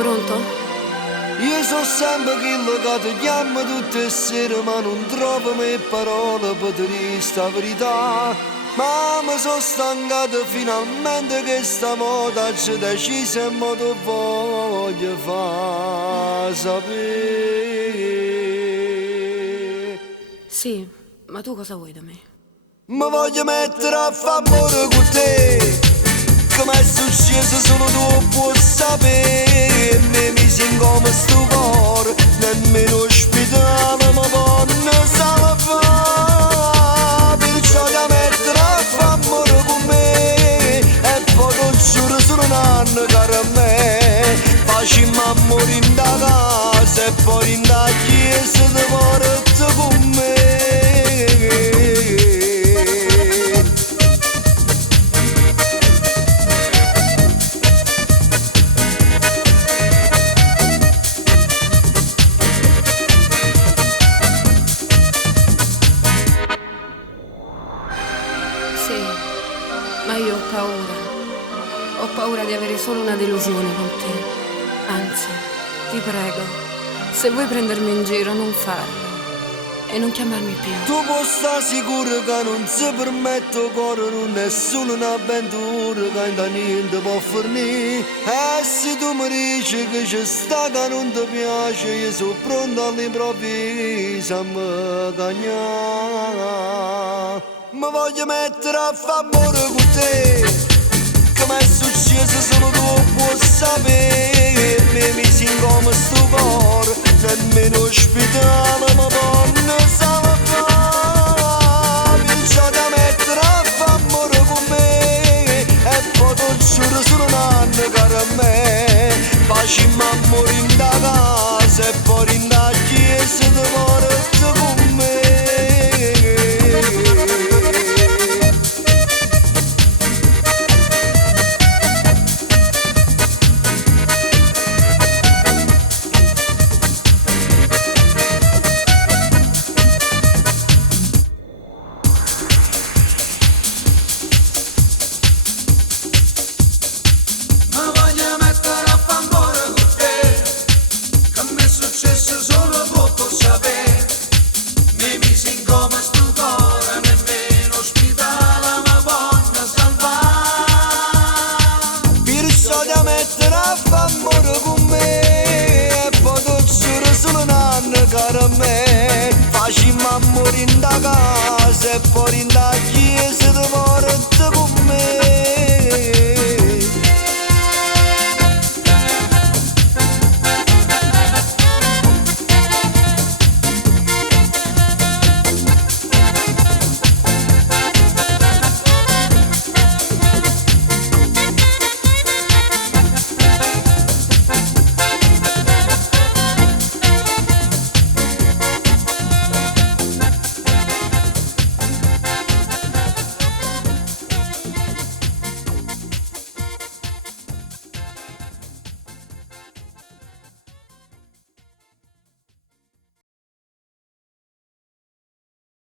Pronto? Io so sempre quello che ti chiama tutte le sere, ma non trovo le parole per dire sta verità. Ma mi sono stancato finalmente che sta moda ci decise e mo te voglio far sapere. Sì, ma tu cosa vuoi da me? Mi voglio mettere a favore con te, come è successo solo tu puoi sapere. Me mi si come sto cuore, nemmeno ospitale ma vanno salvare. Perciò da mettere a favore con me, e poi lo giuro solo un anno caro a me. Facciamo amore in da casa e poi in da chiesa di porta con me. Sì, ma io ho paura. Ho paura di avere solo una delusione con te. Anzi, ti prego, se vuoi prendermi in giro, non farlo. E non chiamarmi più. Tu puoi stare sicuro che non si permette correre nessuna un'avventura che da niente può fornire. E se tu mi dici che ci sta che non ti piace, io sono pronto all'improvviso a me cagnare. Mi voglio mettere a favore con te, come è successo solo tu puoi sapere. Me mi si come sto cuore, nemmeno ospitale ma vanno salvare. Perciò da mettere a favore con me, e poi ti giuro solo un anno caro a me. Facciamo amore in da casa e poi in da chiesa di porta con me. Caro a me, facciamo amore in da casa e poi in da chiesa